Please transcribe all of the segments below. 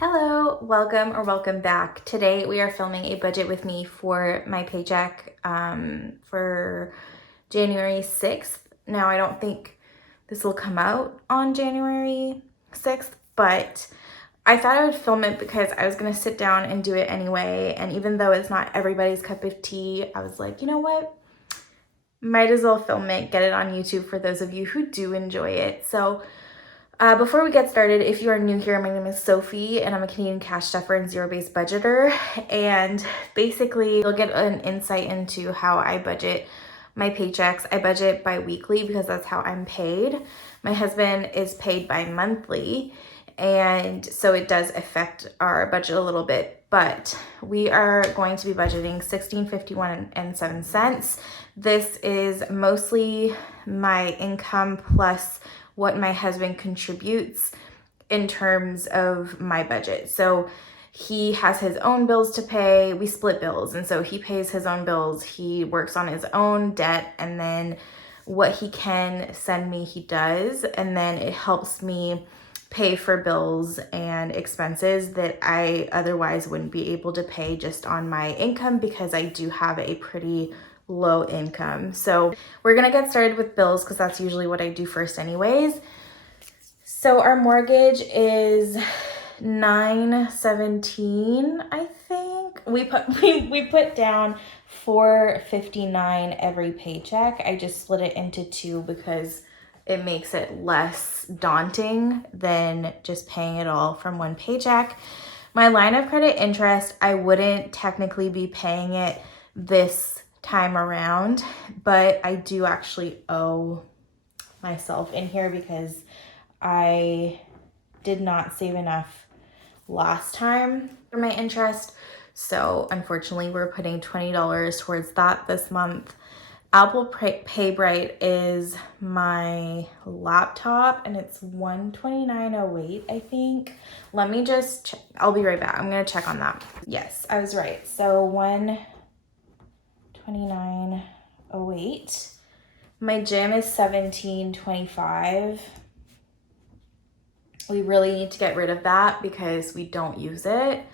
Hello, welcome back. Today we are filming a budget with me for my paycheck for January 6th. Now I don't think this will come out on January 6th, but I thought I would film it because I was going to sit down and do it anyway. And even though it's not everybody's cup of tea, I was like, you know what? Might as well film it, get it on YouTube for those of you who do enjoy it. So before we get started, if you are new here, my name is Sophie and I'm a Canadian cash stuffer and zero-based budgeter. And basically you'll get an insight into how I budget my paychecks. I budget bi-weekly because that's how I'm paid. My husband is paid bi-monthly, and so it does affect our budget a little bit, but we are going to be budgeting $16.51 This is mostly my income plus what my husband contributes in terms of my budget. So he has his own bills to pay. We split bills, and so he pays his own bills. He works on his own debt, and then what he can send me, he does. And then it helps me pay for bills and expenses that I otherwise wouldn't be able to pay just on my income because I do have a pretty low income. So we're gonna get started with bills because that's usually what I do first anyways. So our mortgage is $917, I think. We put down $459 every paycheck. I just split it into two because it makes it less daunting than just paying it all from one paycheck. My line of credit interest, I wouldn't technically be paying it this time around, but I do actually owe myself in here because I did not save enough last time for my interest. So unfortunately, we're putting $20 towards that this month. Apple Pay Bright is my laptop and it's $129.08, I think. Let me just check. I'll be right back. I'm gonna check on that. Yes, I was right. So $129.08. My gym is $17.25. We really need to get rid of that because we don't use it.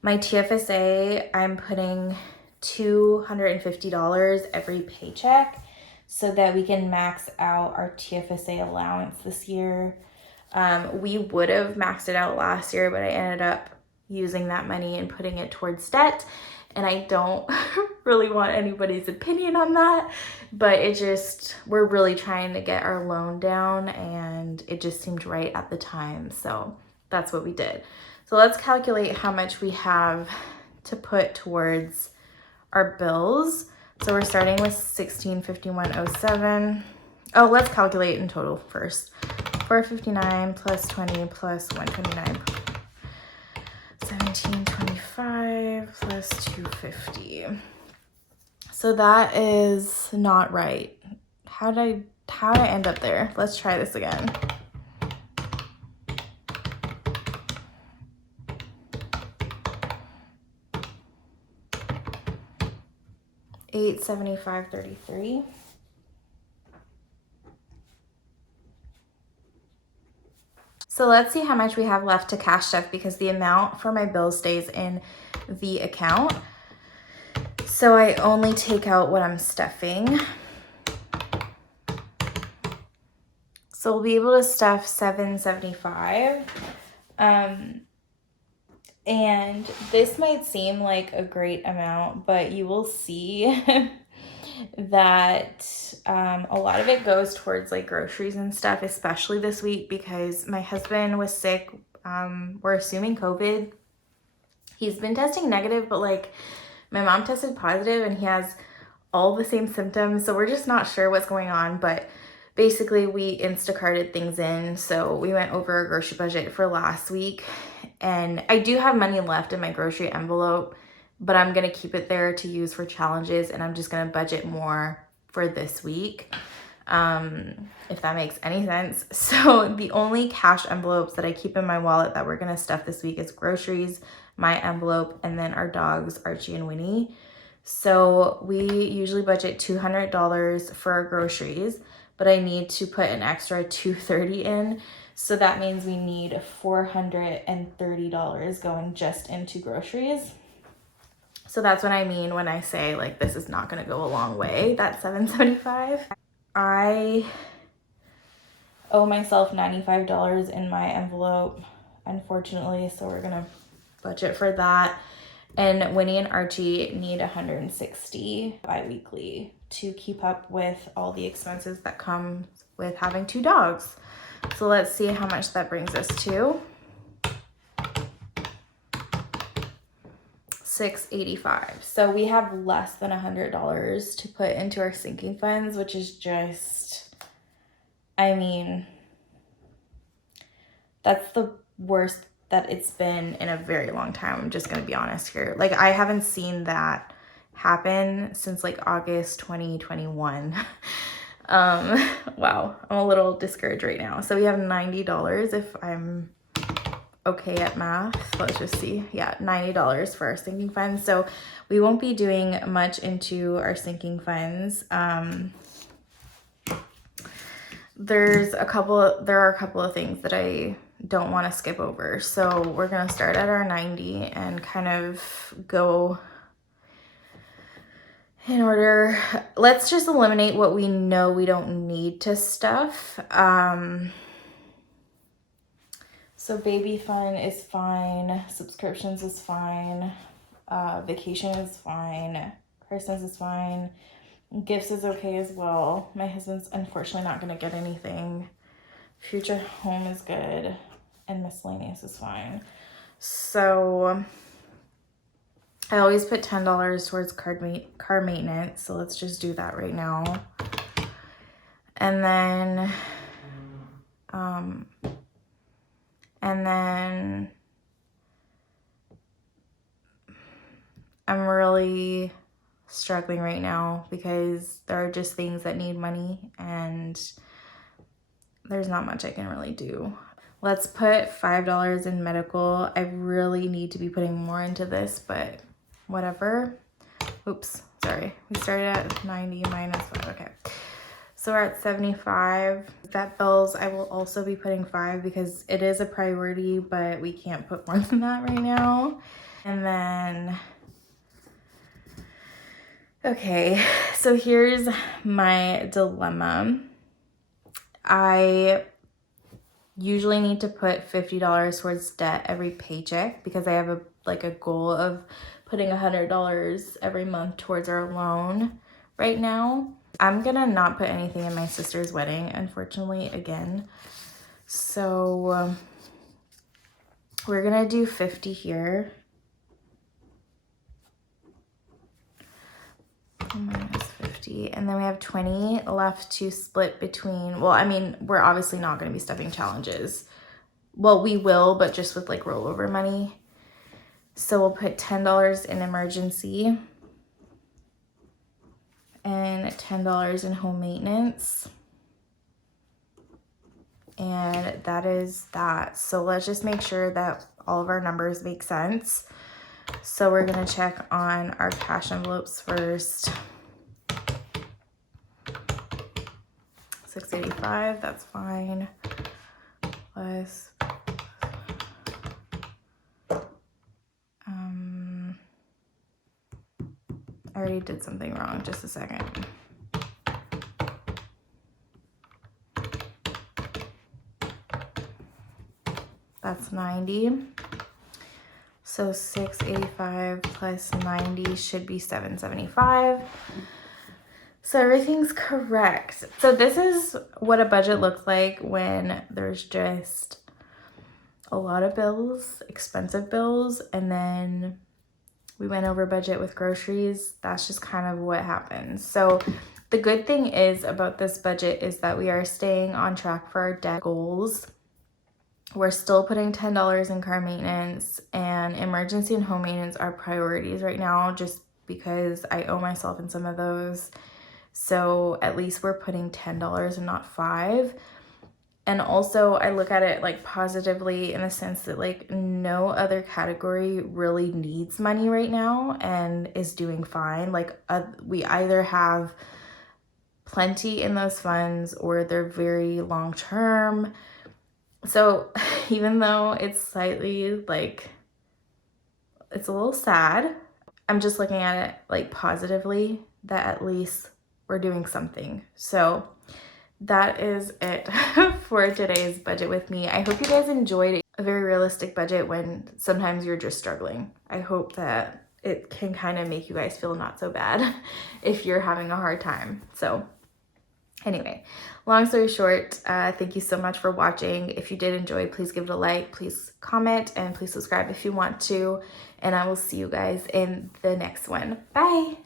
My TFSA, I'm putting $250 every paycheck so that we can max out our TFSA allowance this year. We would have maxed it out last year, but I ended up using that money and putting it towards debt. And I don't really want anybody's opinion on that, but we're really trying to get our loan down and it just seemed right at the time. So that's what we did. So let's calculate how much we have to put towards our bills. So we're starting with $1651.07. Oh, let's calculate in total first. $459 plus 20 plus 129. $17.25 plus $250. So that is not right. How did I end up there? Let's try this again. $875.33. So let's see how much we have left to cash stuff because the amount for my bill stays in the account. So I only take out what I'm stuffing. So we'll be able to stuff $775. And this might seem like a great amount, but you will see that a lot of it goes towards like groceries and stuff, especially this week because my husband was sick. We're assuming COVID. He's been testing negative, but like my mom tested positive and he has all the same symptoms. So we're just not sure what's going on, but basically we Instacarted things in. So we went over our grocery budget for last week, and I do have money left in my grocery envelope, but I'm going to keep it there to use for challenges, and I'm just going to budget more for this week, if that makes any sense. So the only cash envelopes that I keep in my wallet that we're going to stuff this week is groceries, my envelope, and then our dogs, Archie and Winnie. So we usually budget $200 for our groceries, but I need to put an extra $230 in So that means we need $430 going just into groceries. So that's what I mean when I say like this is not gonna go a long way, that $775. I owe myself $95 in my envelope, unfortunately, so we're gonna budget for that. And Winnie and Archie need $160 bi-weekly to keep up with all the expenses that come with having 2 dogs. So let's see how much that brings us to. $685. So we have less than $100 to put into our sinking funds, which is just, I mean, that's the worst that it's been in a very long time. I'm just gonna be honest here. Like, I haven't seen that happen since like August 2021. Wow, I'm a little discouraged right now. So we have $90 if I'm okay at math. Let's just see. Yeah, $90 for our sinking funds. So we won't be doing much into our sinking funds. There are a couple of things that I don't want to skip over. So we're going to start at our 90 and kind of go in order. Let's just eliminate what we know we don't need to stuff. So baby fun is fine, subscriptions is fine, vacation is fine, Christmas is fine, gifts is okay as well. My husband's unfortunately not gonna get anything. Future home is good, and miscellaneous is fine. So I always put $10 towards car maintenance, so let's just do that right now. And then I'm really struggling right now because there are just things that need money and there's not much I can really do. Let's put $5 in medical. I really need to be putting more into this, but whatever. Oops, sorry. We started at 90 minus 5, okay. So we're at 75. Vet bills, I will also be putting 5 because it is a priority, but we can't put more than that right now. And then, okay, so here's my dilemma. I usually need to put $50 towards debt every paycheck because I have a goal of putting $100 every month towards our loan right now. I'm gonna not put anything in my sister's wedding, unfortunately, again. So we're gonna do 50 here. Minus 50, and then we have 20 left to split between, well, I mean, we're obviously not gonna be stuffing challenges. Well, we will, but just with like rollover money. So we'll put $10 in emergency and $10 in home maintenance. And that is that. So let's just make sure that all of our numbers make sense. So we're gonna check on our cash envelopes first. $685, that's fine. Plus, I already did something wrong, just a second. That's 90. So 685 plus 90 should be 775. So everything's correct. So this is what a budget looks like when there's just a lot of bills, expensive bills, and then we went over budget with groceries. That's just kind of what happens. So the good thing is about this budget is that we are staying on track for our debt goals. We're still putting $10 in car maintenance, and emergency and home maintenance are priorities right now just because I owe myself in some of those. So at least we're putting $10 and not 5. And also I look at it like positively in the sense that like no other category really needs money right now and is doing fine. Like we either have plenty in those funds or they're very long term. So even though it's slightly like, it's a little sad, I'm just looking at it like positively, that at least we're doing something. So that is it for today's budget with me. I hope you guys enjoyed a very realistic budget when sometimes you're just struggling. I hope that it can kind of make you guys feel not so bad if you're having a hard time. So anyway, long story short, thank you so much for watching. If you did enjoy, please give it a like, please comment, and please subscribe if you want to. And I will see you guys in the next one. Bye.